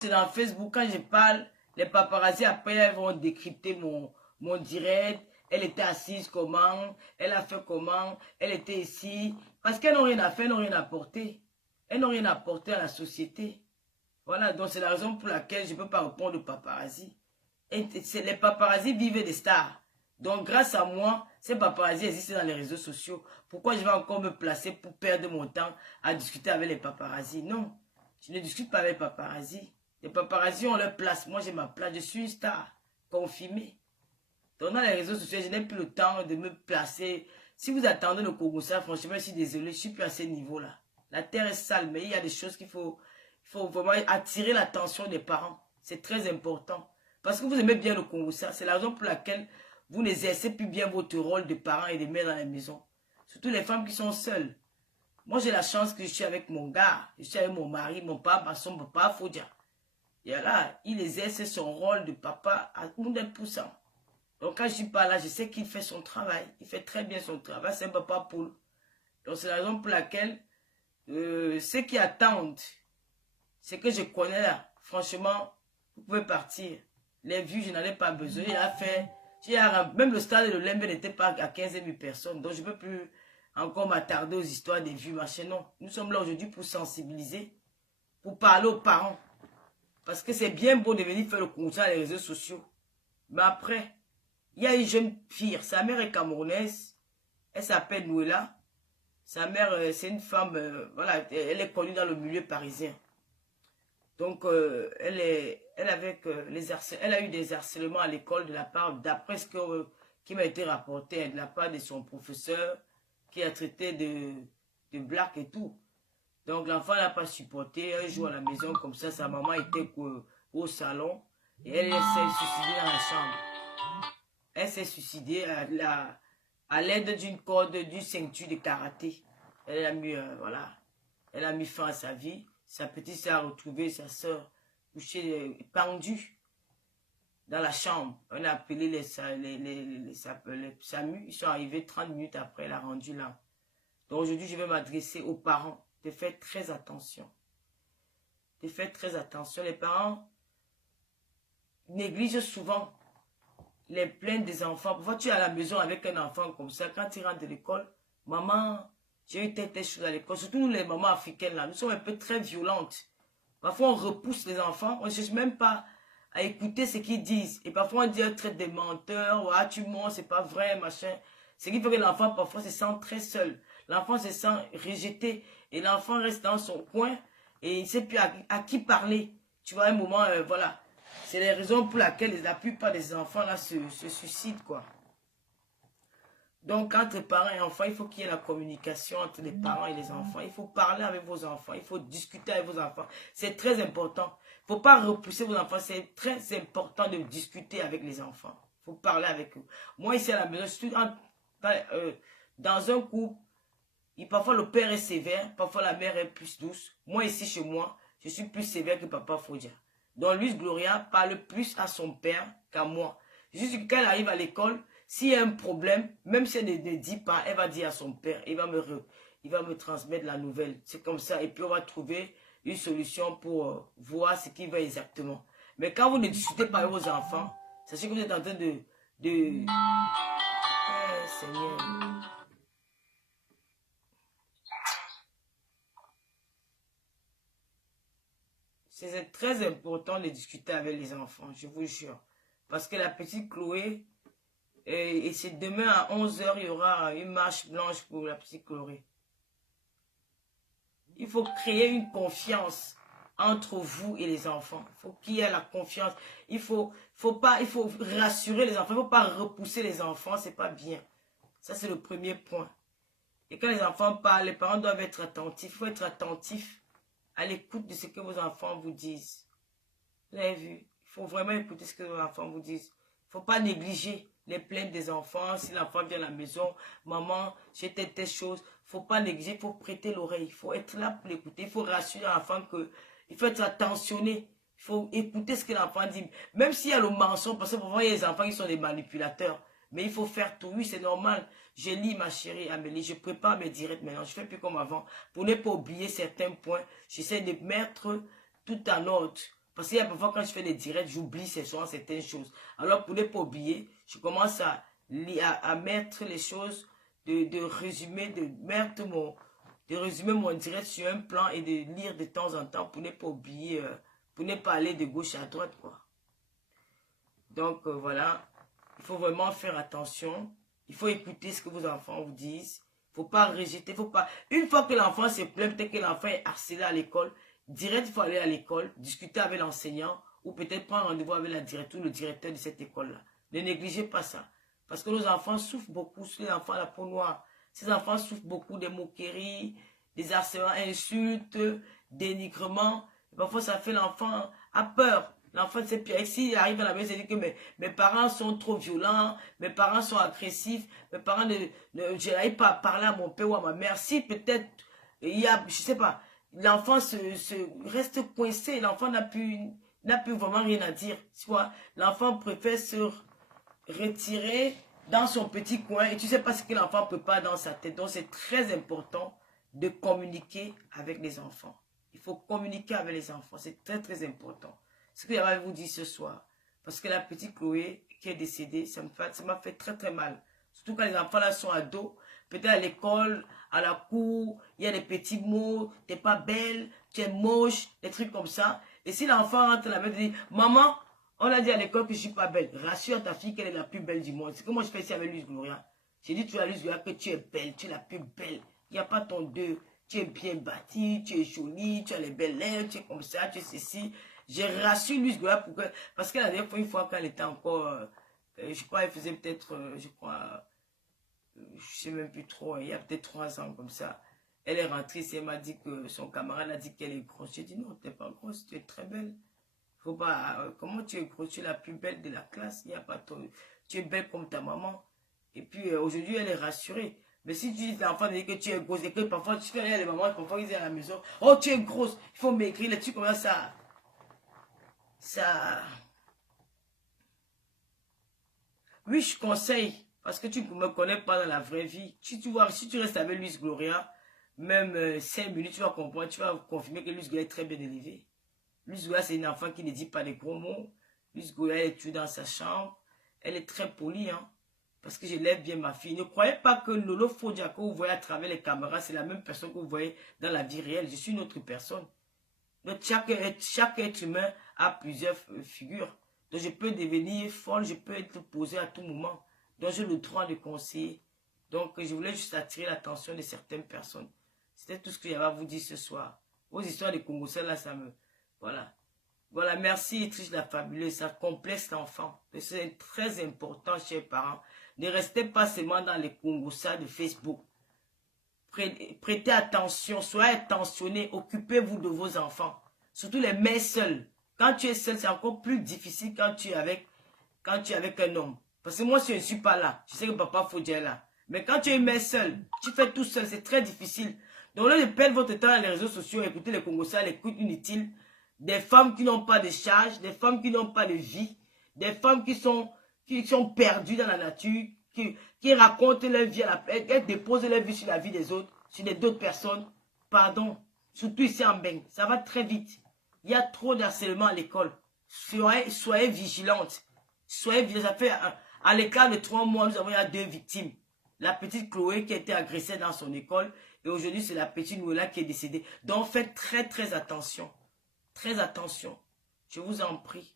C'est dans Facebook, quand je parle, les paparazzi, après, elles vont décrypter mon direct. Elle était assise comment, elle a fait comment, elle était ici. Parce qu'elles n'ont rien à faire, elles n'ont rien à apporter. Elles n'ont rien à apporter à la société. Voilà, donc c'est la raison pour laquelle je ne peux pas répondre aux paparazzi. Et les paparazzi vivent des stars. Donc grâce à moi, ces paparazzi existent dans les réseaux sociaux. Pourquoi je vais encore me placer pour perdre mon temps à discuter avec les paparazzi? Non, je ne discute pas avec les paparazzi. Les paparazzi ont leur place. Moi, j'ai ma place. Je suis une star confirmée. Donc, dans les réseaux sociaux, je n'ai plus le temps de me placer. Si vous attendez le Congossa, franchement, je suis désolé, je ne suis plus à ce niveau-là. La terre est sale, mais il y a des choses qu'il faut vraiment attirer l'attention des parents. C'est très important. Parce que vous aimez bien le Congossa. C'est la raison pour laquelle vous n'exercez plus bien votre rôle de parents et de mères dans la maison. Surtout les femmes qui sont seules. Moi, j'ai la chance que je suis avec mon gars. Je suis avec mon mari, mon papa, son papa, Foudia. Et là, il exerce son rôle de papa à 100%. Donc, quand je suis pas là, je sais qu'il fait son travail. Il fait très bien son travail. C'est un papa poule. Donc, c'est la raison pour laquelle ceux qui attendent, ce que je connais là, franchement, vous pouvez partir. Les vues, je n'en ai pas besoin. Il a fait... Même le stade de Lembe n'était pas à 15 000 personnes. Donc, je ne peux plus encore m'attarder aux histoires des vues, machin. Non, nous sommes là aujourd'hui pour sensibiliser, pour parler aux parents. Parce que c'est bien beau de venir faire le concert sur les réseaux sociaux. Mais après, il y a une jeune fille. Sa mère est camerounaise. Elle s'appelle Nouela. Sa mère, c'est une femme, voilà, elle est connue dans le milieu parisien. Donc, elle a eu des harcèlements à l'école de la part, d'après ce qui m'a été rapporté, de la part de son professeur, qui a traité de black et tout. Donc, l'enfant n'a pas supporté. Un jour à la maison, comme ça, sa maman était au salon. Et elle s'est suicidée dans la chambre. Elle s'est suicidée à l'aide d'une corde, d'une ceinture de karaté. Elle a mis, voilà, elle a mis fin à sa vie. Sa petite sœur a retrouvé sa sœur couchée, pendue dans la chambre. On a appelé les SAMU. Ils sont arrivés 30 minutes après, elle a rendu là. Donc aujourd'hui, je vais m'adresser aux parents. De faire très attention. De faire très attention. Les parents négligent souvent les plaintes des enfants. Parfois, tu es à la maison avec un enfant comme ça. Quand tu rentres de l'école, maman, j'ai eu telle chose à l'école. Surtout nous, les mamans africaines, là, nous sommes un peu très violentes. Parfois, on repousse les enfants. On ne cherche même pas à écouter ce qu'ils disent. Et parfois, on dit, on traite des menteurs. Ouais, tu mens, c'est pas vrai, machin. Ce qui fait que l'enfant, parfois, se sent très seul. L'enfant se sent rejeté. Et l'enfant reste dans son coin. Et il ne sait plus à qui parler. Tu vois, à un moment, voilà. C'est les raisons pour lesquelles la plupart des enfants, là, se suicident, quoi. Donc, entre parents et enfants, il faut qu'il y ait la communication entre les parents et les enfants. Il faut parler avec vos enfants. Il faut discuter avec vos enfants. C'est très important. Il ne faut pas repousser vos enfants. C'est très important de discuter avec les enfants. Il faut parler avec eux. Moi, ici à la maison, je suis dans un couple. Parfois, le père est sévère. Parfois, la mère est plus douce. Moi, ici, chez moi, je suis plus sévère que papa Foudia. Donc, Luis Gloria parle plus à son père qu'à moi. Juste que quand elle arrive à l'école, s'il y a un problème, même si elle ne dit pas, elle va dire à son père, il va me transmettre la nouvelle. C'est comme ça. Et puis, on va trouver une solution pour voir ce qu'il veut exactement. Mais quand vous ne discutez pas avec vos enfants, sachez que vous êtes en train de... Seigneur. C'est très important de discuter avec les enfants, je vous jure. Parce que la petite Chloé, et c'est demain à 11 h, il y aura une marche blanche pour la petite Chloé. Il faut créer une confiance entre vous et les enfants. Il faut qu'il y ait la confiance. Il faut rassurer les enfants. Il ne faut pas repousser les enfants, c'est pas bien. Ça, c'est le premier point. Et quand les enfants parlent, les parents doivent être attentifs. Il faut être attentif à l'écoute de ce que vos enfants vous disent. Vous avez vu? Il faut vraiment écouter ce que vos enfants vous disent. Il ne faut pas négliger les plaintes des enfants. Si l'enfant vient à la maison, maman, j'ai telle chose. Il ne faut pas négliger, il faut prêter l'oreille. Il faut être là pour l'écouter. Il faut rassurer l'enfant qu'il faut être attentionné. Il faut écouter ce que l'enfant dit. Même s'il y a le mensonge, parce que parfois il y a des enfants qui sont des manipulateurs. Mais il faut faire tout. Oui, c'est normal. Je lis, ma chérie Amélie. Je prépare mes directs maintenant. Je ne fais plus comme avant. Pour ne pas oublier certains points, j'essaie de mettre tout en ordre. Parce qu'il y a parfois quand je fais des directs, j'oublie certaines choses. Alors pour ne pas oublier, je commence à mettre les choses, de résumer, de résumer mon direct sur un plan et de lire de temps en temps pour ne pas oublier, pour ne pas aller de gauche à droite, quoi. Donc voilà, il faut vraiment faire attention. Il faut écouter ce que vos enfants vous disent. Il ne faut pas rejeter, faut pas... Une fois que l'enfant se plaint, peut-être que l'enfant est harcelé à l'école, direct, il faut aller à l'école, discuter avec l'enseignant ou peut-être prendre rendez-vous avec la directrice ou le directeur de cette école-là. Ne négligez pas ça. Parce que nos enfants souffrent beaucoup, les enfants à la peau noire. Ces enfants souffrent beaucoup des moqueries, des harcèlements, insultes, dénigrements. Parfois, ça fait l'enfant à peur. L'enfant, c'est pire. S'il arrive à la maison, il dit que mes parents sont trop violents, mes parents sont agressifs, mes parents je n'arrive pas à parler à mon père ou à ma mère. Si peut-être, il y a, je sais pas, l'enfant reste coincé, l'enfant n'a plus vraiment rien à dire. L'enfant préfère se retirer dans son petit coin et tu sais pas ce que l'enfant prépare dans sa tête. Donc c'est très important de communiquer avec les enfants. Il faut communiquer avec les enfants, c'est très très important. Ce que j'avais vous dire ce soir, parce que la petite Chloé qui est décédée, ça m'a fait très très mal. Surtout quand les enfants là sont ados, peut-être à l'école, à la cour, il y a des petits mots, t'es pas belle, tu es moche, des trucs comme ça. Et si l'enfant rentre à la maison et dit, maman, on a dit à l'école que je suis pas belle, rassure ta fille qu'elle est la plus belle du monde. C'est comme moi je fais ici avec Luce Gloria. J'ai dit tu as Luce Gloria que tu es belle, tu es la plus belle. Il n'y a pas ton deux. Tu es bien bâtie, tu es jolie, tu as les belles lèvres, tu es comme ça, tu es ceci. J'ai rassuré Luce Gloria parce que la dernière fois, une fois quand elle était encore, je crois elle faisait peut-être, je sais même plus trop, il y a peut-être 3 ans comme ça. Elle est rentrée, elle m'a dit que son camarade a dit qu'elle est grosse. J'ai dit non, tu n'es pas grosse, tu es très belle. Faut pas, comment tu es grosse, tu es la plus belle de la classe, il y a pas tu es belle comme ta maman. Et puis aujourd'hui, elle est rassurée. Mais si tu dis à l'enfant que tu es grosse et que parfois tu fais rien les mamans, parfois ils disent à la maison, oh tu es grosse, il faut maigrir, les trucs comme ça. Oui, je conseille, parce que tu ne me connais pas dans la vraie vie. Si tu restes avec Luis Gloria, même 5 minutes, tu vas comprendre, tu vas confirmer que Luis Gloria est très bien élevée. Luis Gloria, c'est une enfant qui ne dit pas de gros mots. Luis Gloria, elle est tuée dans sa chambre. Elle est très polie, hein. Parce que je lève bien ma fille. Ne croyez pas que Lolo Fodia que vous voyez à travers les caméras, c'est la même personne que vous voyez dans la vie réelle. Je suis une autre personne. Donc chaque être humain a plusieurs figures. Donc je peux devenir folle, je peux être posée à tout moment. Donc j'ai le droit de conseiller. Donc je voulais juste attirer l'attention de certaines personnes. C'était tout ce que j'avais à vous dire ce soir. Vos histoires de Congo, là, ça me... Voilà. Voilà, merci Triche la fabuleuse, ça complexe l'enfant. C'est très important, chers parents. Ne restez pas seulement dans les Congossas de Facebook. Prêtez attention, soyez attentionnés, occupez-vous de vos enfants. Surtout les mères seules. Quand tu es seul, c'est encore plus difficile quand tu es avec un homme. Parce que moi, si je ne suis pas là, je sais que papa Fodja est là. Mais quand tu es une mère seule, tu fais tout seul, c'est très difficile. Donc, au lieu de perdre votre temps dans les réseaux sociaux, écoutez les Congossas, les écoutes inutiles, des femmes qui n'ont pas de charge, des femmes qui n'ont pas de vie, des femmes qui sont perdues dans la nature, qui racontent leur vie, elles déposent leur vie sur la vie des autres, sur d'autres personnes. Pardon, surtout ici en Beng, ça va très vite. Il y a trop d'harcèlement à l'école. Soyez vigilantes. Soyez vigilantes. Ça fait, à l'écart de 3 mois, nous avons eu 2 victimes. La petite Chloé qui a été agressée dans son école. Et aujourd'hui, c'est la petite Noëlla qui est décédée. Donc, faites très, très attention. Très attention. Je vous en prie.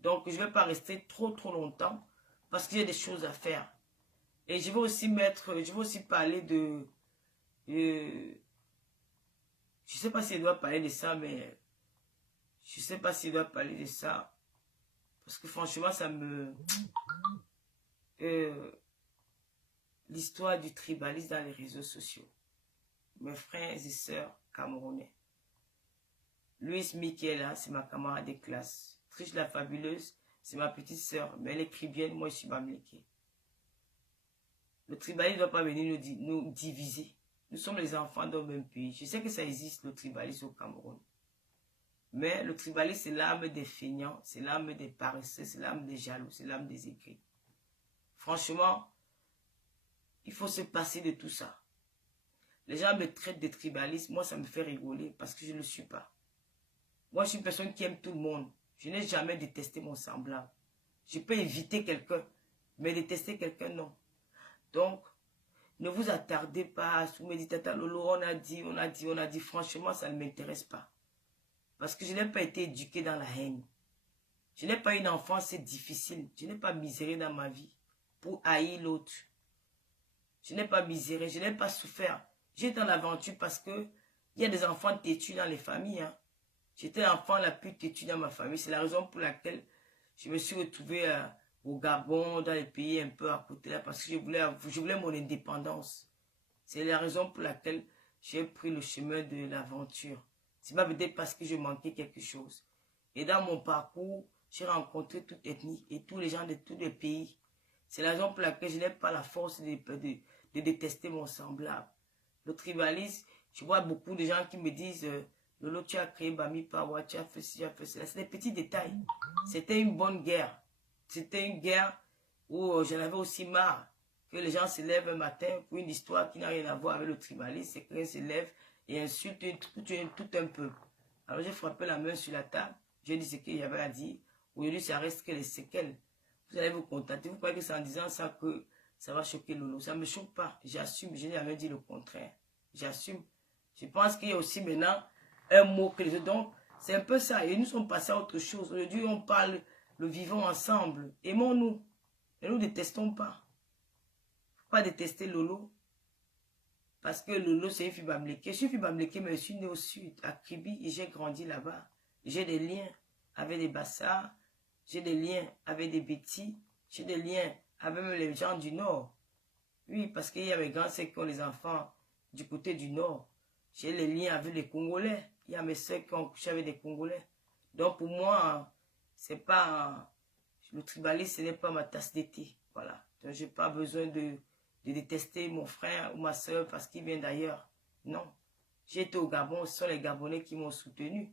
Donc, je ne vais pas rester trop longtemps. Parce qu'il y a des choses à faire. Et je vais aussi parler de... je ne sais pas si je dois parler de ça, mais... Je ne sais pas si je dois parler de ça. Parce que franchement, ça me... l'histoire du tribalisme dans les réseaux sociaux. Mes frères et sœurs camerounais. Louise Michaela, c'est ma camarade de classe. Triche la fabuleuse, c'est ma petite sœur. Mais elle écrit bien, moi je suis Bamileke. Le tribalisme ne doit pas venir nous diviser. Nous sommes les enfants d'un même pays. Je sais que ça existe, le tribalisme au Cameroun. Mais le tribalisme, c'est l'âme des feignants, c'est l'âme des paresseux, c'est l'âme des jaloux, c'est l'âme des aigris. Franchement, il faut se passer de tout ça. Les gens me traitent de tribaliste, moi ça me fait rigoler parce que je ne le suis pas. Moi je suis une personne qui aime tout le monde. Je n'ai jamais détesté mon semblable. Je peux éviter quelqu'un, mais détester quelqu'un, non. Donc, ne vous attardez pas à sous-méditer. Tata Lolo, on a dit, on a dit, on a dit. Franchement, ça ne m'intéresse pas. Parce que je n'ai pas été éduqué dans la haine. Je n'ai pas une enfance difficile. Je n'ai pas miséré dans ma vie pour haïr l'autre. Je n'ai pas miséré, je n'ai pas souffert. J'étais dans l'aventure parce que il y a des enfants têtus dans les familles. Hein. J'étais l'enfant la plus têtue dans ma famille. C'est la raison pour laquelle je me suis retrouvé au Gabon, dans les pays un peu à côté là, parce que je voulais mon indépendance. C'est la raison pour laquelle j'ai pris le chemin de l'aventure. C'est pas peut-être parce que je manquais quelque chose. Et dans mon parcours, j'ai rencontré toute ethnie et tous les gens de tous les pays. C'est la raison pour laquelle je n'ai pas la force de détester mon semblable. Le tribalisme, je vois beaucoup de gens qui me disent Lolo, tu as créé Bami Pawa, tu as fait ci, tu as fait cela. C'est des petits détails. C'était une bonne guerre. C'était une guerre où j'en avais aussi marre que les gens se lèvent un matin pour une histoire qui n'a rien à voir avec le tribalisme. C'est quelqu'un se lève et insulte tout un peuple. Alors j'ai frappé la main sur la table. J'ai dit ce qu'il y avait à dire. Aujourd'hui, ça reste que les séquelles. Vous allez vous contenter. Vous croyez que c'est en disant ça que ça va choquer Lolo? Ça ne me choque pas. J'assume. Je n'ai jamais dit le contraire. J'assume. Je pense qu'il y a aussi maintenant un mot que les autres. Donc, c'est un peu ça. Et nous sommes passés à autre chose. Aujourd'hui, on parle, le vivons ensemble. Aimons-nous. Et nous ne détestons pas. Faut pas détester Lolo. Parce que Lolo, c'est une fille bamléké. Je suis une fille bamléké, mais je suis née au sud, à Kribi, et j'ai grandi là-bas. J'ai des liens avec des Bassards. J'ai des liens avec des Bétis. J'ai des liens avec même les gens du Nord. Oui, parce qu'il y a mes grands sœurs qui ont les enfants du côté du Nord. J'ai les liens avec les Congolais. Il y a mes sœurs qui ont couché avec des Congolais. Donc pour moi, c'est pas... Le tribalisme, ce n'est pas ma tasse d'été. Voilà. Donc je n'ai pas besoin de détester mon frère ou ma sœur parce qu'il vient d'ailleurs. Non. J'ai été au Gabon, ce sont les Gabonais qui m'ont soutenu.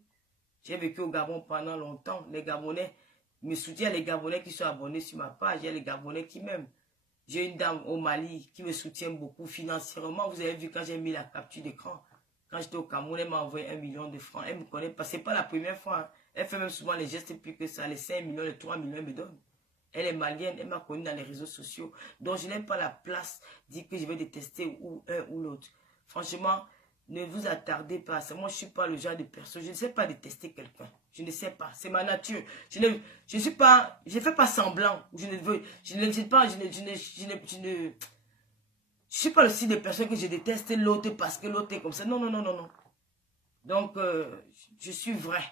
J'ai vécu au Gabon pendant longtemps. Les Gabonais me soutiennent, les Gabonais qui sont abonnés sur ma page. Il y a les Gabonais qui m'aiment. J'ai une dame au Mali qui me soutient beaucoup financièrement. Vous avez vu quand j'ai mis la capture d'écran. Quand j'étais au Cameroun, elle m'a envoyé 1 million de francs. Elle me connaît pas. Ce n'est pas la première fois. Hein. Elle fait même souvent les gestes plus que ça. Les 5 millions, les 3 millions, elle me donne. Elle est malienne. Elle m'a connue dans les réseaux sociaux. Donc, je n'ai pas la place de dire que je vais détester ou un ou l'autre. Franchement, ne vous attardez pas à ça. Moi, je ne suis pas le genre de personne. Je ne sais pas détester quelqu'un. Je ne sais pas. C'est ma nature. Je ne fais pas semblant. Je ne suis pas le style de personne que je déteste l'autre parce que l'autre est comme ça. Non, non, non, non, non. Donc, je suis vrai.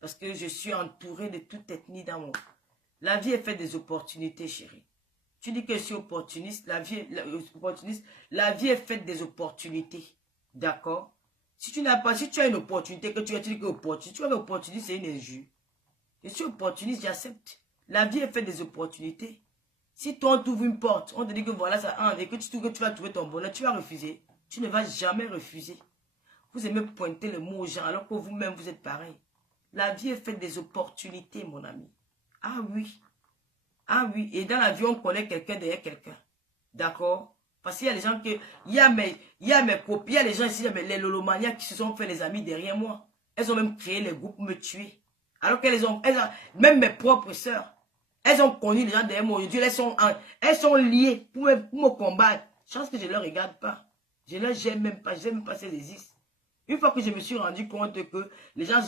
Parce que je suis entouré de toute ethnie dans mon... La vie est faite des opportunités, chérie. Tu dis que je suis opportuniste. La vie est faite des opportunités. D'accord? Si tu as une opportunité, que tu dis que opportunité, tu as une opportunité, c'est une injure. Je suis opportuniste, j'accepte. La vie est faite des opportunités. Si toi, on t'ouvre une porte, on te dit que voilà, ça entre, et que tu trouves que tu vas trouver ton bonheur, tu vas refuser. Tu ne vas jamais refuser. Vous aimez pointer le mot aux gens, alors que vous-même, vous êtes pareil. La vie est faite des opportunités, mon ami. Ah oui. Ah oui. Et dans la vie, on connaît quelqu'un derrière quelqu'un. D'accord? Parce qu'il y a des gens que... Il y a mes copies, il y a les gens ici, les lolomaniacs qui se sont fait les amis derrière moi. Elles ont même créé les groupes pour me tuer. Alors qu'elles ont... Même mes propres sœurs. Elles ont connu les gens derrière moi. Aujourd'hui, elles sont liées pour me combattre. Chance que je ne les regarde pas. Je ne les aime même pas. Je n'aime même pas si elles existent. Une fois que je me suis rendu compte que les gens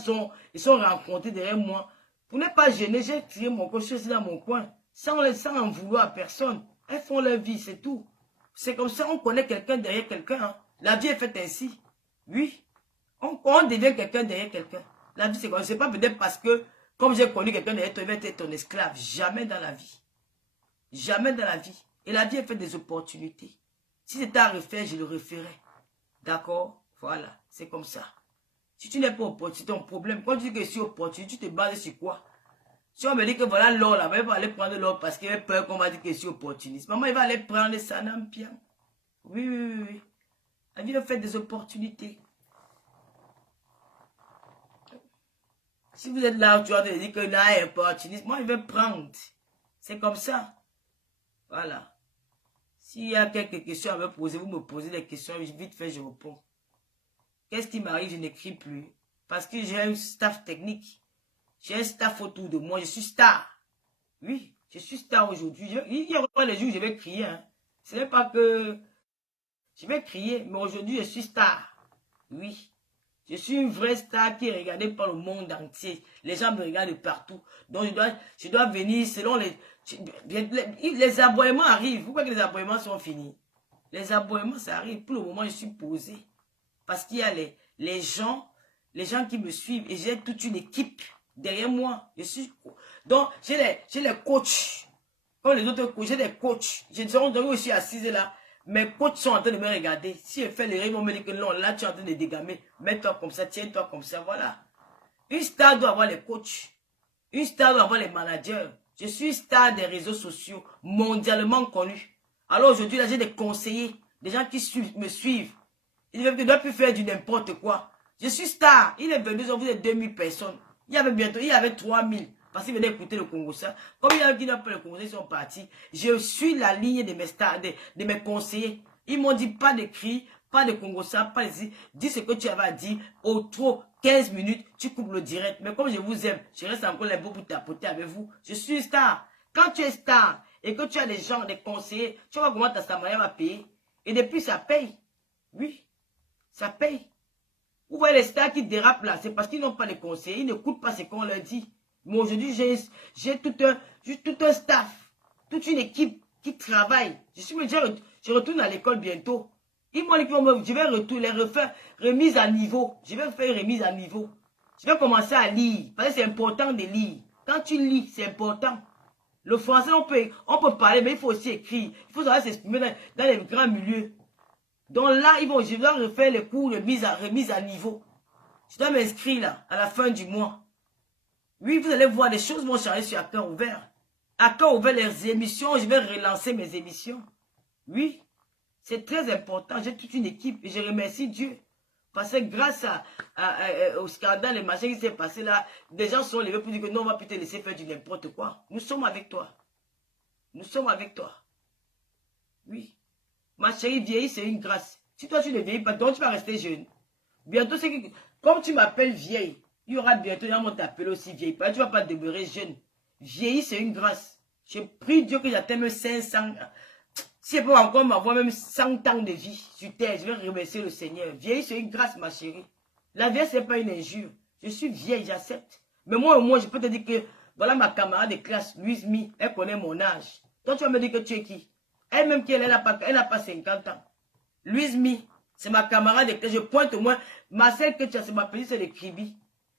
ils sont rencontrés derrière moi, pour ne pas gêner, j'ai tiré mon cochon dans mon coin. Sans en vouloir à personne. Elles font leur vie, c'est tout. C'est comme ça, on connaît quelqu'un derrière quelqu'un. Hein. La vie est faite ainsi. Oui. On devient quelqu'un derrière quelqu'un. La vie, c'est comme ça. C'est pas peut-être parce que, comme j'ai connu quelqu'un derrière toi, il va être ton esclave. Jamais dans la vie. Jamais dans la vie. Et la vie est faite des opportunités. Si c'était à refaire, je le referais. D'accord? Voilà. C'est comme ça. Si tu n'es pas opportun, c'est ton problème. Quand tu dis que je suis opportun, tu te bases sur quoi? Si on me dit que voilà l'or là, il va aller prendre l'or parce qu'il a peur qu'on va dire que je suis opportuniste. Maman, il va aller prendre ça dans le pied. Oui, oui, oui, oui. La vie est faite des opportunités. Si vous êtes là, tu vas te dire que là est opportuniste, moi, je vais prendre. C'est comme ça. Voilà. S'il y a quelques questions à me poser, vous me posez des questions, vite fait, je réponds. Qu'est-ce qui m'arrive? Je n'écris plus. Parce que j'ai un staff technique. J'ai un staff autour de moi. Je suis star. Oui, je suis star aujourd'hui. Il y aura les jours où je vais crier. Hein. Ce n'est pas que je vais crier, mais aujourd'hui, je suis star. Oui. Je suis une vraie star qui est regardée par le monde entier. Les gens me regardent de partout. Donc, je dois venir selon les abonnements arrivent. Pourquoi que les abonnements sont finis? Les abonnements, ça arrive. Pour le moment, je suis posé. Parce qu'il y a les gens qui me suivent. Et j'ai toute une équipe derrière moi. Donc, j'ai les coachs. Comme les autres coachs, j'ai des coachs. Je ne sais pas où je suis assise là. Mes coachs sont en train de me regarder. Si je fais les rêves, ils vont me dire que non, là tu es en train de dégamer. Mets-toi comme ça, tiens-toi comme ça, voilà. Une star doit avoir les coachs. Une star doit avoir les managers. Je suis star des réseaux sociaux, mondialement connu. Alors aujourd'hui, là, j'ai des conseillers, des gens qui me suivent. Ils ne doivent plus faire du n'importe quoi. Je suis star. Il est 22h, vous êtes 2000 personnes. Il y avait 3000. Parce qu'ils venaient écouter le Congo ça. Comme il y a qui n'ont pas le Congo, ils sont partis. Je suis la ligne de mes stars, de mes conseillers. Ils m'ont dit pas de cris, pas de Congo ça, pas de... Dis ce que tu avais à dire. Au trop, 15 minutes, tu coupes le direct. Mais comme je vous aime, je reste encore les beaux pour tapoter avec vous. Je suis star. Quand tu es star et que tu as des gens, des conseillers, tu vois comment ta Samaria va payer. Et depuis, ça paye. Oui, ça paye. Vous voyez les stars qui dérapent là, c'est parce qu'ils n'ont pas de conseillers. Ils n'écoutent pas ce qu'on leur dit. Mais aujourd'hui, j'ai tout un staff, toute une équipe qui travaille. Je retourne à l'école bientôt. Ils m'ont dit que je vais retourner, refaire remise à niveau. Je vais faire remise à niveau. Je vais commencer à lire. Parce que c'est important de lire. Quand tu lis, c'est important. Le français, on peut parler, mais il faut aussi écrire. Il faut savoir s'exprimer dans les grands milieux. Donc là, je dois refaire les cours de remise à niveau. Je dois m'inscrire là, à la fin du mois. Oui, vous allez voir, des choses vont changer sur À Cœur Ouvert. À Cœur Ouvert, les émissions, je vais relancer mes émissions. Oui, c'est très important. J'ai toute une équipe et je remercie Dieu. Parce que grâce au scandale, les machins qui s'est passé là, des gens sont levés pour dire que non, on va plus te laisser faire du n'importe quoi. Nous sommes avec toi. Nous sommes avec toi. Oui. Ma chérie, vieillir, c'est une grâce. Si toi, tu ne vieillis pas, donc tu vas rester jeune. Bientôt, comme tu m'appelles vieille, il y aura bientôt, on t'appelle aussi vieille. Tu ne vas pas demeurer jeune. Vieillir, c'est une grâce. Je prie Dieu que j'atteigne 500. Si je peux encore m'avoir même 100 ans de vie sur terre, je vais remercier le Seigneur. Vieillir, c'est une grâce, ma chérie. La vieille, ce n'est pas une injure. Je suis vieille, j'accepte. Mais moi, au moins, je peux te dire que, voilà ma camarade de classe, Louise Mi, elle connaît mon âge. Toi, tu vas me dire que tu es qui? Elle-même, elle n'a pas 50 ans. Louise Mi, c'est ma camarade de classe. Je pointe au moins. Marcel, que tu as, c'est ma petite, c'est de Kribi.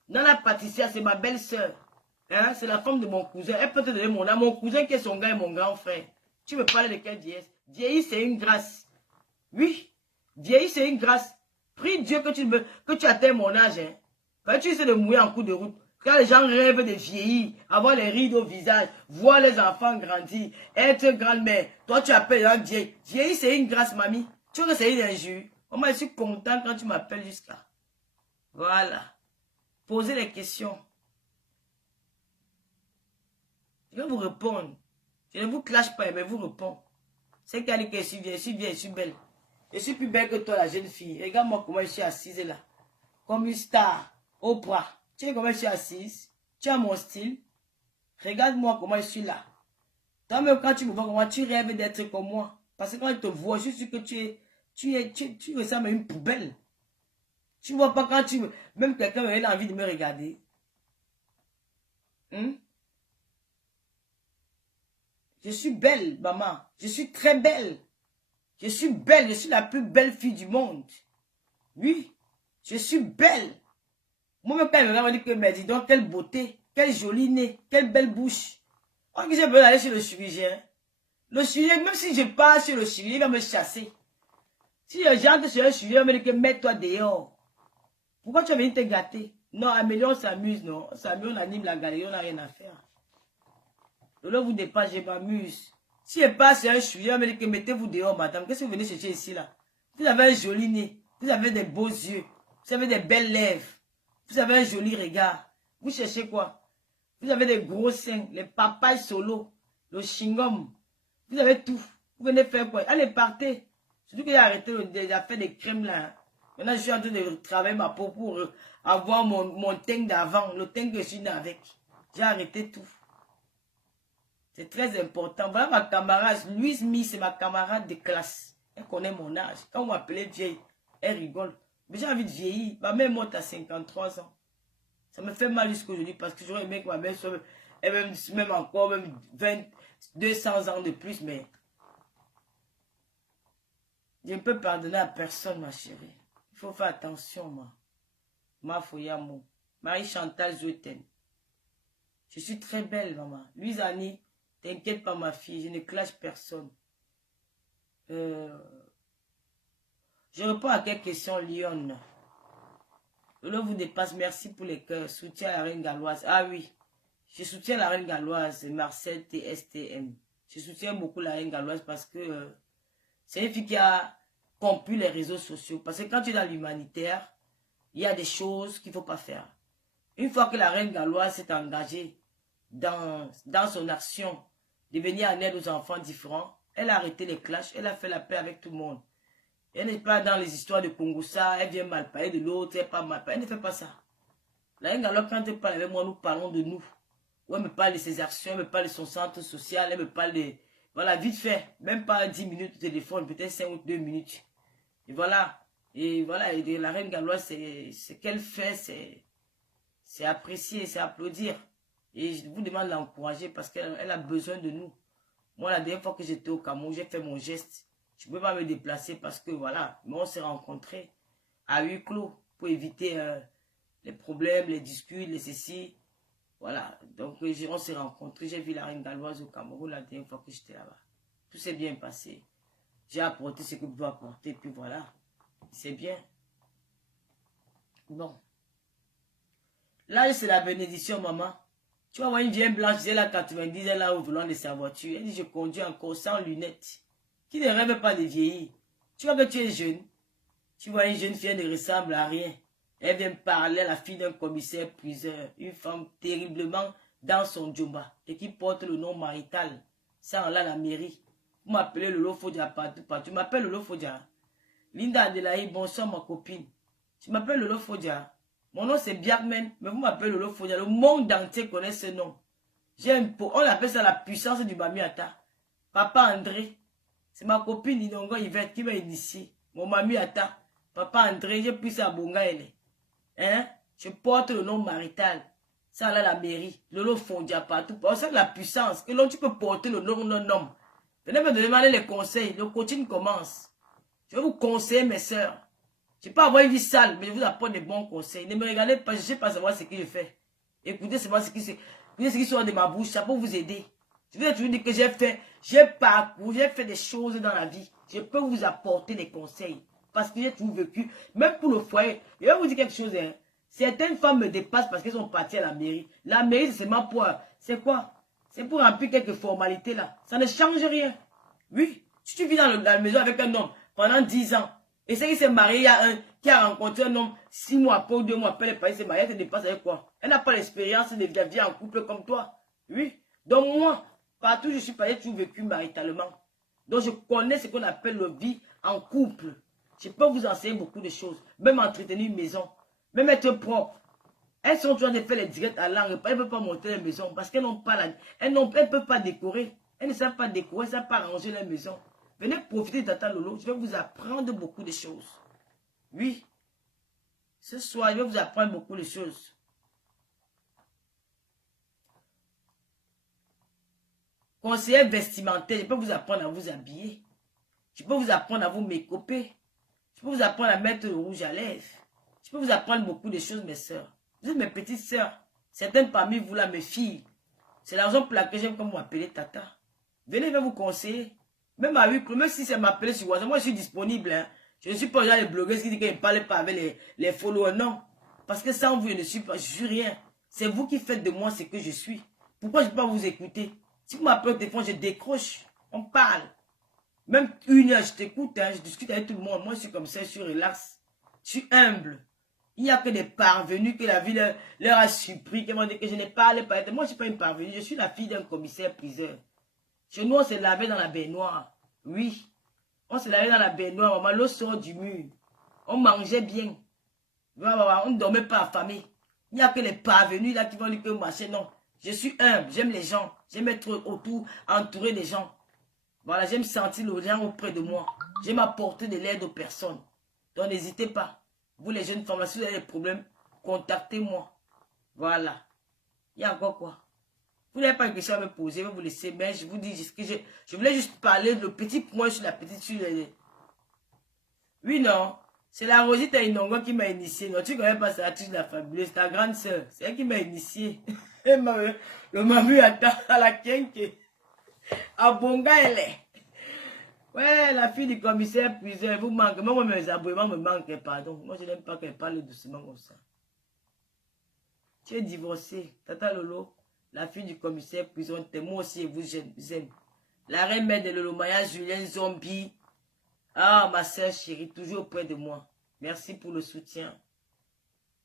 Dans la pâtissière, c'est ma belle-sœur. Hein? C'est la femme de mon cousin. Elle peut te donner mon âme. Mon cousin qui est son gars et mon grand frère. Tu me parles de quelle vieillesse? Vieillir, c'est une grâce. Oui. Vieillir, c'est une grâce. Prie Dieu que tu atteignes mon âge. Hein? Quand tu essaies de mourir en cours de route, quand les gens rêvent de vieillir, avoir les rides au visage, voir les enfants grandir, être grand-mère, toi tu appelles un vieille. Vieillir, c'est une grâce, mamie. Tu vois que c'est une injure. Moi, je suis content quand tu m'appelles jusqu'à. Voilà. Posez les questions. Je vais vous répondre. Je ne vous clash pas, mais vous réponds. C'est qu'elle que je suis vieille, je suis belle. Je suis plus belle que toi, la jeune fille. Regarde-moi comment je suis assise là. Comme une star. Oprah. Tu sais comment je suis assise? Tu as mon style. Regarde-moi comment je suis là. Toi-même, quand tu me vois comme moi, tu rêves d'être comme moi. Parce que quand je te vois, je suis sûr que tu ressembles à une poubelle. Tu vois pas quand même quelqu'un a envie de me regarder. Je suis belle, maman. Je suis très belle. Je suis belle. Je suis la plus belle fille du monde. Oui. Je suis belle. Moi-même, quand elle me regarde, on dit que, mais dis donc, quelle beauté. Quel joli nez. Quelle belle bouche. Oh, que j'ai besoin d'aller chez le chirurgien. Le chirurgien, même si je pars chez le chirurgien, il va me chasser. Si j'entre chez le chirurgien, il va me dire que mets-toi dehors. Pourquoi tu vas venir te gâter? Non, Amélie, on s'amuse, non. On s'amuse, on anime la galerie, on n'a rien à faire. Le vous dépasse, je m'amuse. Si je passe chez un chirurgien, il va me dire que mettez-vous dehors, madame. Qu'est-ce que vous venez chercher ici, là? Vous avez un joli nez. Vous avez des beaux yeux. Vous avez des belles lèvres. Vous avez un joli regard. Vous cherchez quoi? Vous avez des gros seins, les papayes solo, le chewing-gum. Vous avez tout. Vous venez faire quoi? Allez, partez. Surtout que j'ai arrêté d'affaire des crèmes là. Maintenant, je suis en train de travailler ma peau pour avoir mon teint d'avant, le teint que je suis né avec. J'ai arrêté tout. C'est très important. Voilà ma camarade, Louise Mi, c'est ma camarade de classe. Elle connaît mon âge. Quand on m'appelait vieille, elle rigole. Mais j'ai envie de vieillir. Ma mère monte à 53 ans. Ça me fait mal jusqu'aujourd'hui parce que j'aurais aimé que ma mère soit même encore, même 200 ans de plus, mais je ne peux pardonner à personne, ma chérie. Il faut faire attention, moi. Ma Foyamo. Marie-Chantal Zoten. Je suis très belle, maman. Louise Annie, t'inquiète pas, ma fille. Je ne clash personne. Je réponds à quelques questions, Lyon. Le vous dépasse. Merci pour les cœurs. Soutien à la reine galloise. Ah oui. Je soutiens la reine galloise, Marcel TSTM. Je soutiens beaucoup la reine galloise parce que c'est une fille qui a corrompu les réseaux sociaux. Parce que quand tu es dans l'humanitaire, il y a des choses qu'il ne faut pas faire. Une fois que la reine galloise s'est engagée dans son action de venir en aide aux enfants différents, elle a arrêté les clashs, elle a fait la paix avec tout le monde. Elle n'est pas dans les histoires de Congossa, elle vient mal parler de l'autre, elle pas mal parler, elle ne fait pas ça. La reine galloise, quand elle parle avec moi, nous parlons de nous. Où elle me parle de ses actions, elle me parle de son centre social, elle me parle de... Voilà, vite fait, même pas 10 minutes au téléphone, peut-être 5 ou 2 minutes. Et voilà, et la reine galloise, ce qu'elle fait, c'est apprécier, c'est applaudir. Et je vous demande de l'encourager parce qu'elle a besoin de nous. Moi, la dernière fois que j'étais au Cameroun, j'ai fait mon geste. Je ne peux pas me déplacer parce que voilà, mais on s'est rencontrés à huis clos pour éviter les problèmes, les disputes, les ceci. Voilà, donc on s'est rencontrés, j'ai vu la reine galloise au Cameroun la dernière fois que j'étais là-bas. Tout s'est bien passé. J'ai apporté ce que je dois apporter, puis voilà, c'est bien. Bon. Là, c'est la bénédiction, maman. Tu vas voir une vieille blanche, elle a 90, elle a au volant de sa voiture. Elle dit, je conduis encore sans lunettes. Qui ne rêve pas de vieillir. Tu vois que tu es jeune. Tu vois une jeune fille, elle ne ressemble à rien. Elle vient parler à la fille d'un commissaire priseur, une femme terriblement dans son djomba et qui porte le nom marital. Ça, on l'a la mairie. Vous m'appelez Lolo Fodia partout. Tu m'appelles Lolo Fodia. Linda Adelaï, bonsoir ma copine. Tu m'appelles Lolo Fodia. Mon nom c'est Biakmen, mais vous m'appelez Lolo Fodia. Le monde entier connaît ce nom. On appelle ça la puissance du Bamiata. Papa André, c'est ma copine Inongo Yvette qui m'a initié. Mon Mamiata. Papa André, j'ai pris ça à Bonga, elle est. Hein? Je porte le nom marital. Ça là la mairie. Lolo Fondia partout. C'est la puissance. Et là tu peux porter le nom d'un homme. Venez me demander les conseils. Le coaching commence. Je vais vous conseiller mes soeurs. Je ne vais pas avoir une vie sale, mais je vous apporte des bons conseils. Ne me regardez pas, je ne sais pas savoir ce que je fais. Écoutez seulement ce qui sort de ma bouche. Ça peut vous aider. Je vais toujours dire que j'ai parcouru, j'ai fait des choses dans la vie. Je peux vous apporter des conseils. Parce que j'ai tout vécu. Même pour le foyer. Je vais vous dire quelque chose. Hein. Certaines femmes me dépassent parce qu'elles sont parties à la mairie. La mairie, c'est seulement pour... C'est quoi? C'est pour remplir quelques formalités là. Ça ne change rien. Oui. Si tu vis dans la maison avec un homme pendant 10 ans, et c'est qui s'est marié, il y a un qui a rencontré un homme 6 mois après ou 2 mois après, elle s'est mariée, elle te dépasse avec quoi? Elle n'a pas l'expérience de vie en couple comme toi. Oui. Donc moi, partout où je suis passé, j'ai toujours vécu maritalement. Donc je connais ce qu'on appelle la vie en couple. Je peux vous enseigner beaucoup de choses. Même entretenir une maison. Même être propre. Elles sont en train de faire les directs à langue. Elles ne peuvent pas monter la maison parce qu'elles n'ont pas elles ne peuvent pas décorer. Elles ne savent pas décorer, elles ne savent pas ranger la maison. Venez profiter de Tata Lolo. Je vais vous apprendre beaucoup de choses. Oui. Ce soir, je vais vous apprendre beaucoup de choses. Conseiller vestimentaire, je peux vous apprendre à vous habiller. Je peux vous apprendre à vous mécoper. Je peux vous apprendre à mettre le rouge à lèvres. Je peux vous apprendre beaucoup de choses, mes soeurs. Vous êtes mes petites soeurs. Certaines parmi vous, là, mes filles. C'est la raison pour laquelle j'aime comme vous m'appeler Tata. Venez, je vais vous conseiller. Même à 8 même si c'est m'appeler sur WhatsApp, moi je suis disponible. Hein. Je ne suis pas genre les blogueurs qui disent qu'ils ne parlent pas avec les followers. Non. Parce que sans vous, je ne suis pas, je suis rien. C'est vous qui faites de moi ce que je suis. Pourquoi je ne peux pas vous écouter? Si vous m'appelez au téléphone, je décroche. On parle. Même 1 heure, je t'écoute, hein, je discute avec tout le monde. Moi, je suis comme ça, je suis relax. Je suis humble. Il n'y a que des parvenus que la vie leur a surpris, qui m'ont dit que je ne parle pas. Moi, je ne suis pas une parvenue, je suis la fille d'un commissaire priseur. Chez nous, on se lavait dans la baignoire. Oui. On se lavait dans la baignoire. Maman, l'eau sort du mur. On mangeait bien. On ne dormait pas affamé. Il n'y a que les parvenus là qui vont dire que machin, non. Je suis humble, j'aime les gens. J'aime être autour, entouré des gens. Voilà, j'aime sentir les gens auprès de moi. J'aime apporter de l'aide aux personnes. Donc n'hésitez pas. Vous les jeunes femmes, si vous avez des problèmes, contactez-moi. Voilà. Il y a encore quoi? Vous n'avez pas de question à me poser, vous laissez. Mais je vous dis, je voulais juste parler de le petit point sur la petite sur les... Oui, non. C'est la Rosite Inongo qui m'a initié. Non, tu ne connais pas ça, tu la fabuleuse. Ta grande soeur. C'est elle qui m'a initié. Le mamu attend à la kenke. À Bonga, elle est. Ouais, la fille du commissaire Puiser, vous manquez. Moi, mes abonnements me manquent, pardon. Moi, je n'aime pas qu'elle parle doucement comme ça. Tu es divorcé. Tata Lolo, la fille du commissaire Puiser, moi aussi, vous aime. La reine mère de Lolo Maya, Julien Zombie. Ah, ma soeur chérie, toujours auprès de moi. Merci pour le soutien.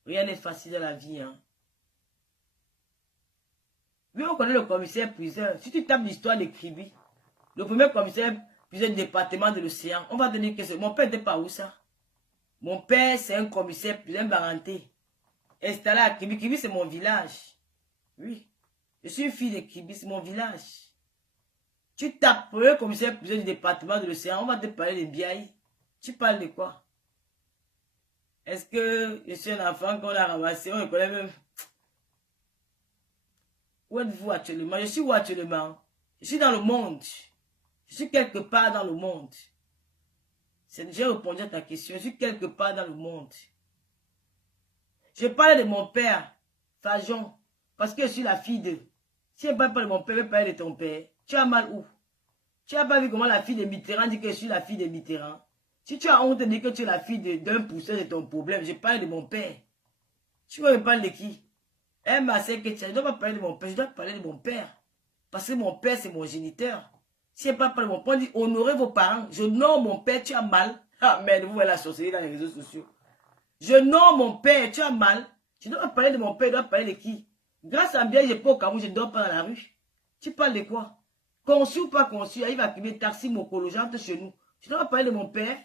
Rien n'est facile dans la vie, hein. Oui, on connaît le commissaire Puiser. Si tu tapes l'histoire de Kribi, le premier commissaire Puiser du département de l'océan, on va te dire que c'est... Mon père n'était pas où ça? Mon père, c'est un commissaire Puiser Baranté. Installé à Kribi. Kribi, c'est mon village. Oui. Je suis une fille de Kribi, c'est mon village. Tu tapes pour le commissaire Puiser du département de l'océan, on va te parler de Biaï. Tu parles de quoi? Est-ce que je suis un enfant qu'on a ramassé? On le connaît même. Où êtes-vous actuellement? Je suis où actuellement? Je suis dans le monde. Je suis quelque part dans le monde. J'ai répondu à ta question. Je suis quelque part dans le monde. Je parlais de mon père, Fajon, parce que je suis la fille de... Si je ne parle pas de mon père, je parle de ton père. Tu as mal où? Tu n'as pas vu comment la fille de Mitterrand dit que je suis la fille de Mitterrand? Si tu as honte de dire que tu es la fille d'un pousseur, c'est ton problème. Je parle de mon père. Tu veux me parler de qui? Je ne dois pas parler de mon père, je dois parler de mon père. Parce que mon père, c'est mon géniteur. Si je ne parle pas de mon père, on dit honorez vos parents. Je nomme mon père, tu as mal. Ah merde, vous voyez la sorcellerie dans les réseaux sociaux. Je nomme mon père, tu as mal. Je ne dois pas parler de mon père, je dois parler de qui? Grâce à bien, je peux au Cameroun, je ne dors pas dans la rue. Tu parles de quoi? Conçu ou pas conçu, il va crier taxi, mokolo, j'entre chez nous. Je dois pas parler de mon père.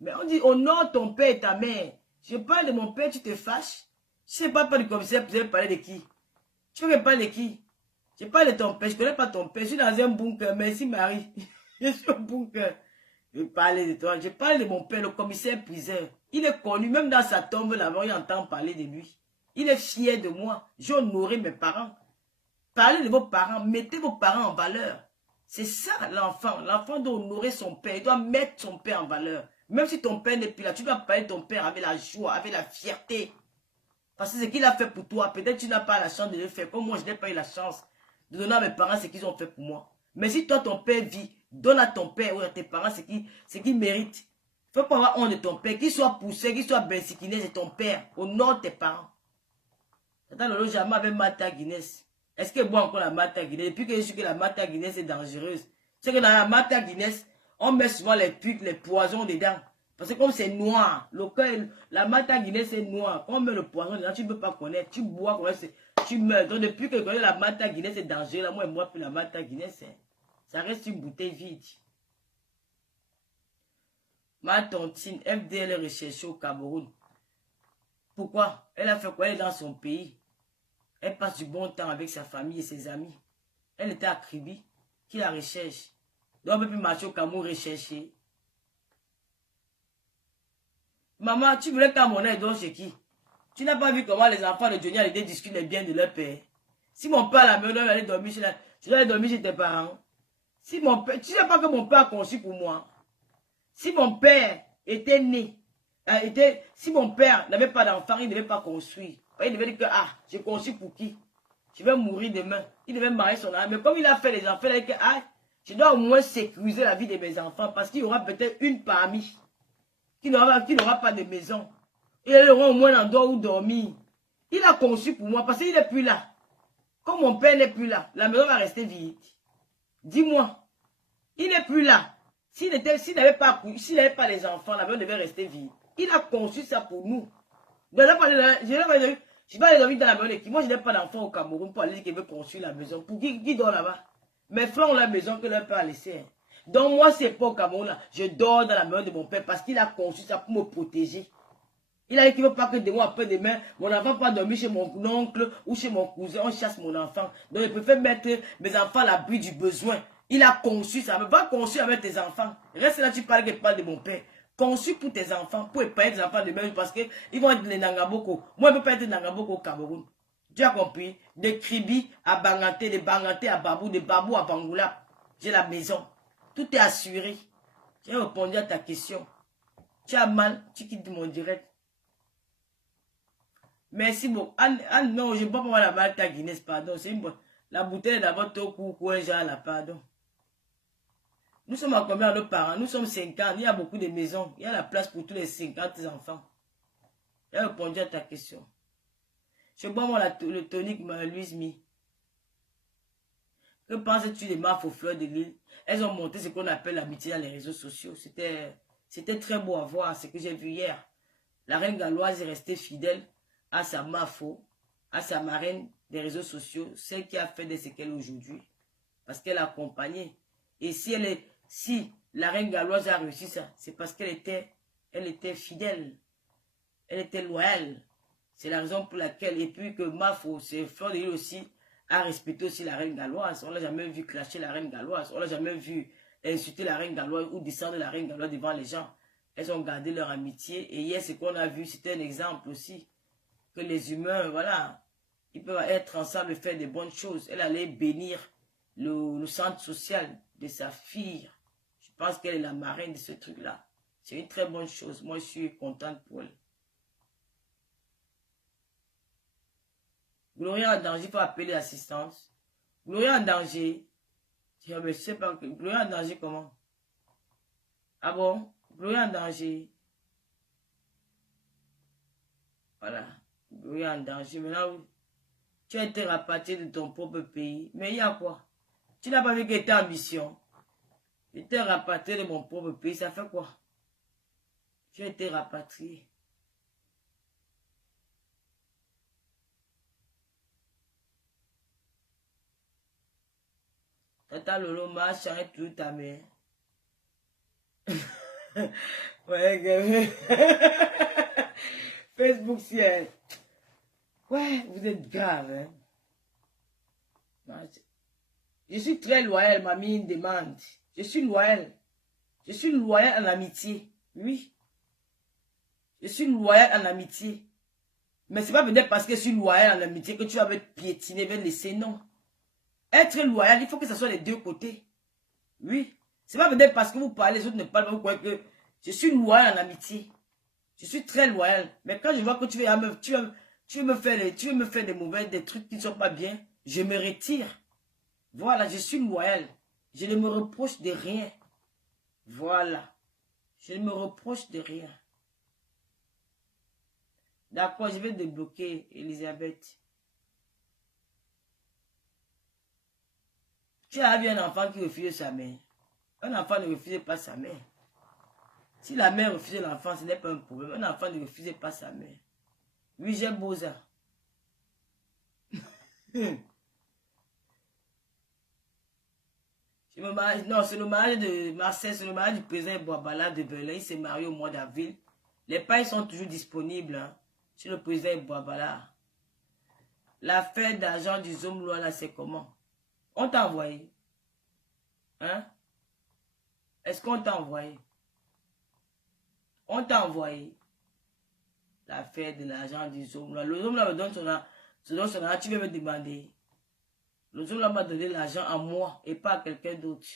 Mais on dit honore ton père et ta mère. Je parle de mon père, tu te fâches. Je ne sais pas du commissaire, vous allez parler de qui? Tu veux parler de qui? Je parle de ton père, je ne connais pas ton père. Je suis dans un bunker. Merci Marie. Je suis au bunker. Je parle de toi. Je parle de mon père, le commissaire Puiser. Il est connu, même dans sa tombe là-bas, il entend parler de lui. Il est fier de moi. J'ai honoré mes parents. Parlez de vos parents, mettez vos parents en valeur. C'est ça l'enfant. L'enfant doit honorer son père. Il doit mettre son père en valeur. Même si ton père n'est plus là, tu dois parler de ton père avec la joie, avec la fierté. Parce que ce qu'il a fait pour toi, peut-être tu n'as pas la chance de le faire. Comme moi, je n'ai pas eu la chance de donner à mes parents ce qu'ils ont fait pour moi. Mais si toi, ton père vit, donne à ton père ou à tes parents ce qu'ils méritent. Il ne faut pas avoir honte de ton père. Qu'il soit poussé, qu'il soit bensikiné, c'est ton père. Honore tes parents. Attends, Lolo, jamais avec Mata Guinness. Est-ce que boit encore la Mata Guinness? Depuis que je suis que la Mata Guinness est dangereuse. C'est que dans la Mata Guinness, on met souvent les trucs, les poisons dedans. Parce que comme c'est noir, la Mata Guinness est noire. Quand on met le poison dedans, tu ne peux pas connaître. Tu bois, tu meurs. Donc depuis que je connais la Mata Guinness est dangereux, là, moi, je ne bois plus la Mata Guinness. Ça reste une bouteille vide. Ma tontine, FDL est recherchée au Cameroun. Pourquoi? Elle a fait quoi? Elle est dans son pays. Elle passe du bon temps avec sa famille et ses amis. Elle était à Kribi, qui la recherche. Donc on ne peut plus marcher au Cameroun rechercher. Maman, tu voulais qu'à mon aide, donc chez qui? Tu n'as pas vu comment les enfants de Johnny Hallyday discutent les biens de leur père. Si mon père à la maison doit aller dormir je dois aller dormir chez tes parents. Si mon père, tu ne sais pas que mon père a conçu pour moi. Si mon père était né, si mon père n'avait pas d'enfant, il ne devait pas construire. Il devait dire que, ah, j'ai conçu pour qui? Je vais mourir demain. Il devait marier son âme. Mais comme il a fait les enfants, il a dit que, ah, je dois au moins sécuriser la vie de mes enfants parce qu'il y aura peut-être une parmi qui n'aura pas de maison. Et il aura au moins un endroit où dormir. Il a conçu pour moi parce qu'il n'est plus là. Comme mon père n'est plus là, la maison va rester vide. Dis-moi, il n'est plus là. S'il n'avait pas les enfants, la maison devait rester vide. Il a conçu ça pour nous. Je vais aller dormir dans la maison de qui? Moi, je n'ai pas d'enfant au Cameroun pour aller dire qu'il veut construire la maison. Pour qui dort là-bas? Mes frères ont la maison que leur père a laissée. Donc moi, c'est pas au Cameroun là. Je dors dans la maison de mon père parce qu'il a conçu ça pour me protéger. Il a dit qu'il ne veut pas que demain, après-demain, mon enfant pas dormir chez mon oncle ou chez mon cousin, on chasse mon enfant. Donc, il préfère mettre mes enfants à l'abri du besoin. Il a conçu ça. Mais va conçu avec tes enfants. Reste là, tu parles de mon père. Conçu pour tes enfants, pour épargner tes enfants demain, parce qu'ils vont être les Nangaboko. Moi, je ne peux pas être Nangaboko au Cameroun. Tu as compris? Des Kribi à Banganté, des Banganté à Babou, des Babou à Bangoula. J'ai la maison. Tout est assuré. J'ai répondu à ta question. Tu as mal, tu quittes mon direct. Merci beaucoup. Ah non, je ne peux pas prendre la balle ta Guinness, pardon. C'est une bonne. La bouteille est d'abord tout coup, genre là, pardon. Nous sommes à combien de parents? Nous sommes 50. Il y a beaucoup de maisons. Il y a la place pour tous les 50 enfants. J'ai répondu à ta question. Je bois moi le tonique Louise Mi. Que penses-tu des marques aux fleurs de l'île? Elles ont monté ce qu'on appelle l'amitié dans les réseaux sociaux. C'était très beau à voir, ce que j'ai vu hier. La reine galloise est restée fidèle à sa mafo, à sa marraine des réseaux sociaux, celle qui a fait de ce qu'elle est aujourd'hui. Parce qu'elle a accompagné. Et si la reine galloise a réussi ça, c'est parce qu'elle était fidèle. Elle était loyale. C'est la raison pour laquelle, et puis que Mafo, c'est Fleur de l'Île aussi, a respecté aussi la reine galloise. On ne l'a jamais vu clasher la reine galloise. On ne l'a jamais vu insulter la reine galloise ou descendre la reine galloise devant les gens. Elles ont gardé leur amitié. Et hier, ce qu'on a vu, c'était un exemple aussi. Que les humains, voilà, ils peuvent être ensemble et faire des bonnes choses. Elle allait bénir le centre social de sa fille. Je pense qu'elle est la marraine de ce truc-là. C'est une très bonne chose. Moi, je suis contente pour elle. Gloria en danger, il faut appeler l'assistance. Gloria en danger. Je ne sais pas. Gloria en danger comment? Ah bon? Gloria en danger. Voilà. Gloria en danger. Maintenant, tu as été rapatrié de ton propre pays. Mais il y a quoi? Tu n'as pas vu que tu étais en mission. J'étais rapatrié de mon propre pays. Ça fait quoi? J'ai été rapatrié. Tata Lolo m'a changé toute ta mère. Ouais, Facebook, si elle. Ouais, vous êtes grave, hein. Je suis très loyal, mamie me demande. Je suis loyal. Je suis loyal en amitié. Oui. Je suis loyal en amitié. Mais c'est pas peut-être parce que je suis loyal en amitié que tu vas me piétiner, me laisser, non. Être loyal, il faut que ce soit les deux côtés. Oui. C'est pas peut-être parce que vous parlez, les autres ne parlent pas, vous croyez que je suis loyal en amitié. Je suis très loyal. Mais quand je vois que tu veux me faire des mauvais, des trucs qui ne sont pas bien, je me retire. Voilà, je suis loyal. Je ne me reproche de rien. Voilà. Je ne me reproche de rien. D'accord, je vais débloquer Elisabeth. Tu as vu un enfant qui refuse sa mère. Un enfant ne refuse pas sa mère. Si la mère refuse l'enfant, ce n'est pas un problème. Un enfant ne refuse pas sa mère. Oui, j'ai beau ça. Non, c'est le mariage de Marcel, c'est le mariage du président Boabala de Berlin. Il s'est marié au mois d'avril. Les pailles sont toujours disponibles, hein, chez le président Boabala. L'affaire d'argent du Zomlois, là, c'est comment? On t'a envoyé. Hein? Est-ce qu'on t'a envoyé? On t'a envoyé. L'affaire de l'argent du Zomlois. Le Zomlois me donne son argent. Tu veux me demander? Le Zomlois m'a donné l'argent à moi et pas à quelqu'un d'autre.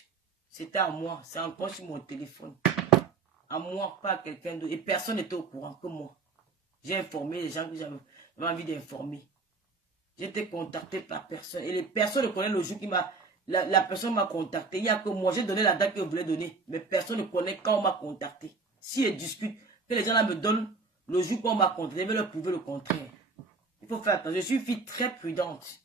C'était à moi. C'est encore sur mon téléphone. À moi, pas à quelqu'un d'autre. Et personne n'était au courant que moi. J'ai informé les gens que j'avais envie d'informer. J'ai été contacté par personne. Et les personnes ne connaissent le jour qui m'a... La personne m'a contacté. Il n'y a que moi. J'ai donné la date que je voulais donner. Mais personne ne connaît quand on m'a contacté. Si ils discutent, que les gens là me donnent le jour qu'on m'a contacté, je vais leur prouver le contraire. Il faut faire attention. Je suis une fille très prudente.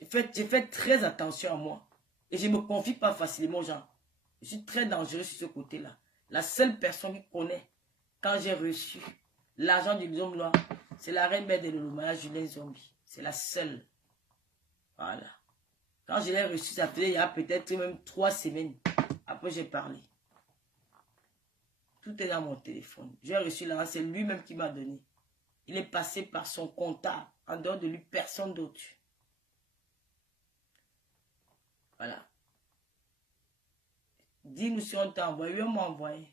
J'ai fait très attention à moi. Et je ne me confie pas facilement aux gens. Je suis très dangereux sur ce côté-là. La seule personne qui connaît quand j'ai reçu l'argent du Zomlois, c'est la reine mère de l'Olomaya, Julien Zombie. C'est la seule. Voilà. Quand je l'ai reçu, ça faisait il y a peut-être même 3 semaines. Après, j'ai parlé. Tout est dans mon téléphone. J'ai reçu l'argent, c'est lui-même qui m'a donné. Il est passé par son comptable. En dehors de lui, personne d'autre. Voilà. Dis-nous si on t'a envoyé. On m'a envoyé.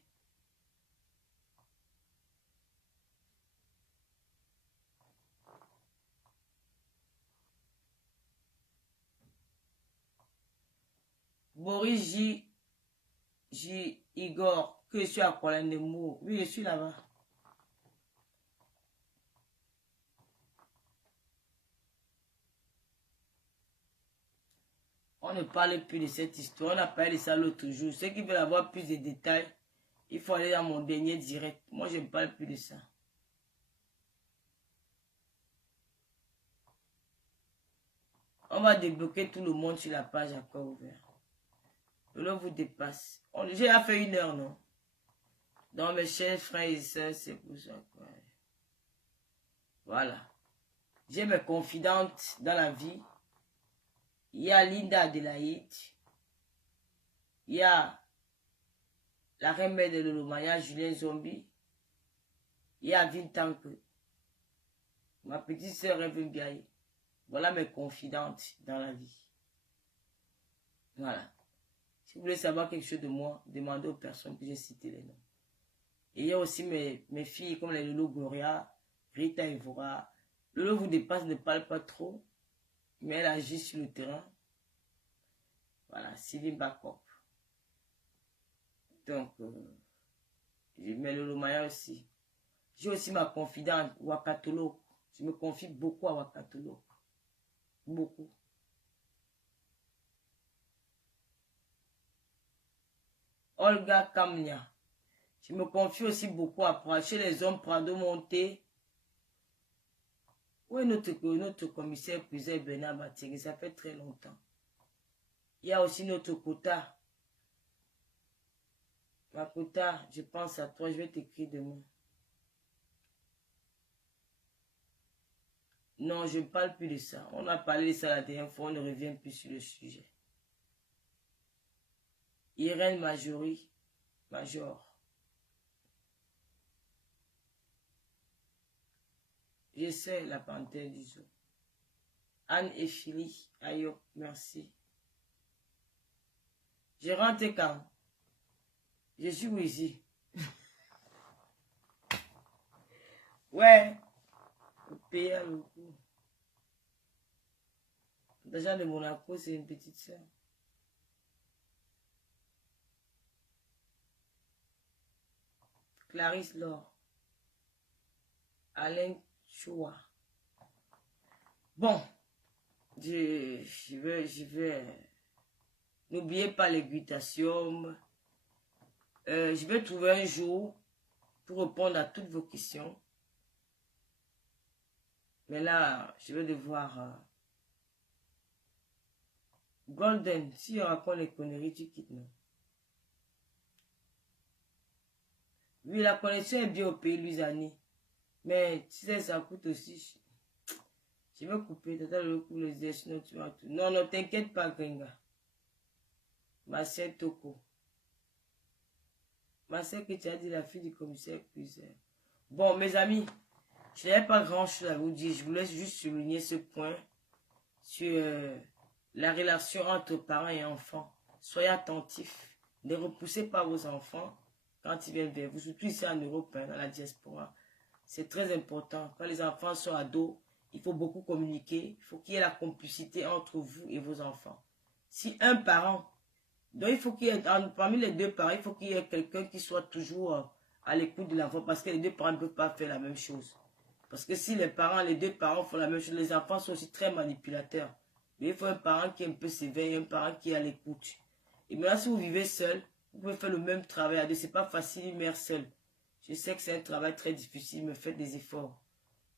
Boris J. Igor, que je suis à Kuala Lumpur. Oui, je suis là-bas. On ne parle plus de cette histoire. On a parlé de ça l'autre jour. Ceux qui veulent avoir plus de détails, il faut aller dans mon dernier direct. Moi, je ne parle plus de ça. On va débloquer tout le monde sur la page encore ouverte. Le vous dépasse. J'ai fait 1 heure, non? Donc, mes chers frères et sœurs, c'est pour ça. Quoi. Voilà. J'ai mes confidentes dans la vie. Il y a Linda Adélaïde. Il y a la reine de Lolomaya, Julien Zombie. Il y a Vintanque. Ma petite sœur Rêve Biaye. Voilà mes confidentes dans la vie. Voilà. Si vous voulez savoir quelque chose de moi, demandez aux personnes que j'ai citées les noms. Et il y a aussi mes filles comme les Lolo Gloria, Rita Evora. Lolo vous dépasse, ne parle pas trop, mais elle agit sur le terrain. Voilà, Sylvie Bakop. Donc, je mets Lolo Maya aussi. J'ai aussi ma confidente, Wakatolo. Je me confie beaucoup à Wakatolo. Beaucoup. Olga Kamnia. Je me confie aussi beaucoup à chez les hommes Prado Monté. Où est notre commissaire Puzel Bernard Batigui? Ça fait très longtemps. Il y a aussi notre quota. Ma quota, je pense à toi, je vais t'écrire demain. Non, je ne parle plus de ça. On a parlé de ça la dernière fois, on ne revient plus sur le sujet. Irène Majori, Major. Je sais la panthère du zoo. Anne et Philly, Ayop, merci. Je rentre quand? Je suis ici. Ouais. Le pays a le coup. Déjà de Monaco, c'est une petite soeur. Clarisse Laure. Alain Choua. Bon. Je vais. N'oubliez pas les glutations. Je vais trouver un jour pour répondre à toutes vos questions. Mais là, je vais devoir... Golden, si on raconte les conneries, tu quittes, non? Oui, la connexion est bien au pays, Louisiane. Mais tu sais, ça coûte aussi. Je vais couper, le coup, les ailes, sinon tu vas tout. Non, non, t'inquiète pas, Gringa. Marcel Toko. Marcel, que tu as dit, la fille du commissaire Puzel. Bon, mes amis, je n'avais pas grand-chose à vous dire. Je voulais juste souligner ce point sur la relation entre parents et enfants. Soyez attentifs. Ne repoussez pas vos enfants quand ils viennent vers vous, surtout ici en Europe, hein, dans la diaspora. C'est très important. Quand les enfants sont ados, il faut beaucoup communiquer. Il faut qu'il y ait la complicité entre vous et vos enfants. Si un parent, donc il faut qu'il y ait, parmi les deux parents, il faut qu'il y ait quelqu'un qui soit toujours à l'écoute de l'enfant, parce que les deux parents ne peuvent pas faire la même chose. Parce que si les deux parents font la même chose, les enfants sont aussi très manipulateurs. Mais il faut un parent qui est un peu sévère et un parent qui est à l'écoute. Et maintenant, si vous vivez seul, vous pouvez faire le même travail à deux. Ce n'est pas facile, une mère seule. Je sais que c'est un travail très difficile, mais faites des efforts.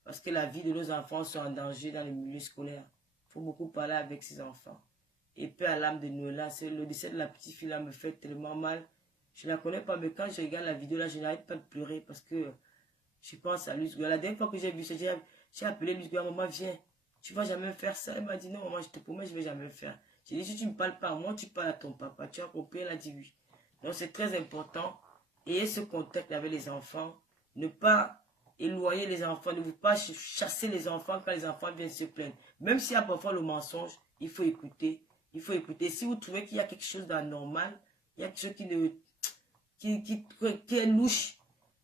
Parce que la vie de nos enfants sont en danger dans les milieux scolaires. Il faut beaucoup parler avec ses enfants. Et paix à l'âme de Noëlla. Le décès de la petite fille là me fait tellement mal. Je ne la connais pas, mais quand je regarde la vidéo là, je n'arrête pas de pleurer parce que je pense à Luce Goya. La dernière fois que j'ai vu ça, j'ai appelé Luce Goya, maman, viens. Tu ne vas jamais faire ça. Elle m'a dit non, maman, je te promets, je ne vais jamais le faire. J'ai dit, si tu ne me parles pas à moi, tu parles à ton papa. Tu as compris? Elle a dit oui. Donc c'est très important. ayez ce contact avec les enfants. Ne pas éloigner les enfants, ne vous pas chasser les enfants quand les enfants viennent se plaindre. Même s'il y a parfois le mensonge, il faut écouter. Il faut écouter. Si vous trouvez qu'il y a quelque chose d'anormal, il y a quelque chose qui est louche,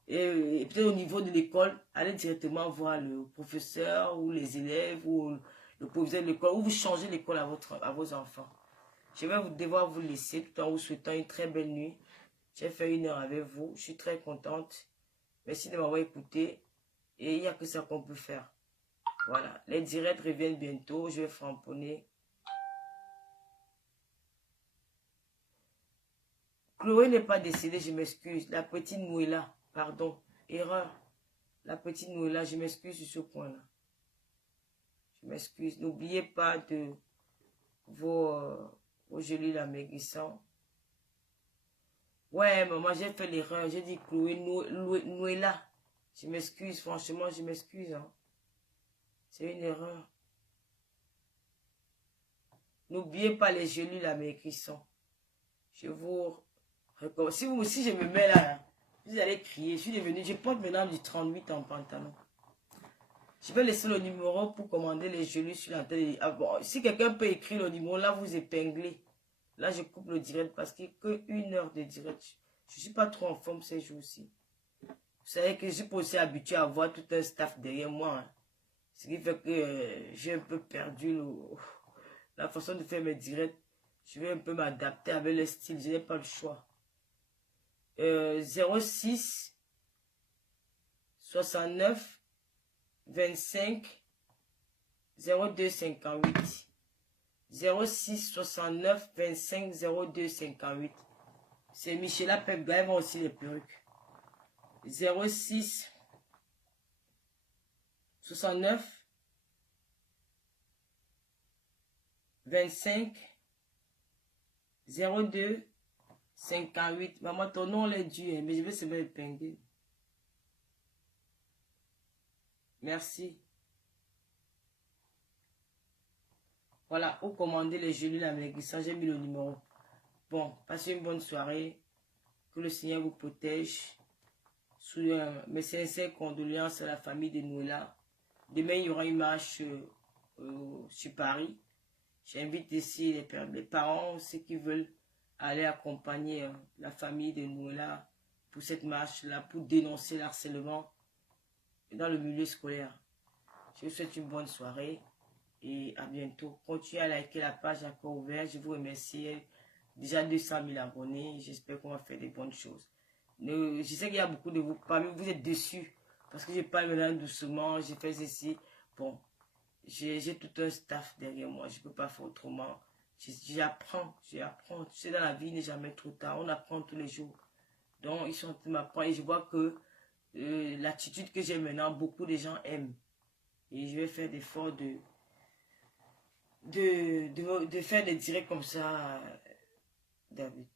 et peut-être au niveau de l'école, allez directement voir le professeur ou les élèves ou le professeur de l'école, ou vous changez l'école à vos enfants. Je vais devoir vous laisser tout en vous souhaitant une très belle nuit. J'ai fait 1 heure avec vous. Je suis très contente. Merci de m'avoir écouté. Et il n'y a que ça qu'on peut faire. Voilà. Les directs reviennent bientôt. Je vais framponner. Chloé n'est pas décédée, je m'excuse. La petite Nouéla, pardon. Erreur. La petite Nouéla, je m'excuse sur ce point-là. Je m'excuse. N'oubliez pas de vos gelées la maigrissant. Ouais, maman, j'ai fait l'erreur. J'ai dit Chloé Nouéla. Je m'excuse, franchement, je m'excuse. Hein. C'est une erreur. N'oubliez pas les gelées la maigrissant. Je vous recommande. Si je me mets là, vous allez crier. Je suis devenue, je porte maintenant du 38 en pantalon. Je vais laisser le numéro pour commander les gelées sur la télé. Ah bon, si quelqu'un peut écrire le numéro, là, vous épinglez. Là, je coupe le direct parce qu'il n'y a que 1 heure de direct. Je ne suis pas trop en forme ces jours-ci. Vous savez que je suis pas aussi habitué à avoir tout un staff derrière moi. Hein. Ce qui fait que j'ai un peu perdu la façon de faire mes directs. Je vais un peu m'adapter avec le style. Je n'ai pas le choix. 06 69 25 02 58. 06 69 25 02 58. C'est Michela Pepga, elles vont aussi les perruques. 06 69 25 02 58. Maman, ton nom est dû, mais je vais se mettre épingler. Merci. Voilà, où commander les gelées avec ça, j'ai mis le numéro. Bon, passez une bonne soirée. Que le Seigneur vous protège. Sous mes sincères condoléances à la famille de Nouéla. Demain, il y aura une marche sur Paris. J'invite ici les parents, ceux qui veulent aller accompagner la famille de Nouéla pour cette marche-là, pour dénoncer l'harcèlement dans le milieu scolaire. Je vous souhaite une bonne soirée et à bientôt. Continuez à liker la page encore ouverte. Je vous remercie. Déjà 200 000 abonnés. J'espère qu'on va faire des bonnes choses. Je sais qu'il y a beaucoup de vous, parmi vous êtes déçus parce que je parle maintenant doucement, j'ai fait ceci. Bon, j'ai tout un staff derrière moi, je ne peux pas faire autrement. J'apprends. Tu sais, dans la vie, il n'est jamais trop tard, on apprend tous les jours. Donc, ils sont en train de m'apprendre et je vois que l'attitude que j'ai maintenant, beaucoup de gens aiment. Et je vais faire l'effort de faire des directs comme ça, David.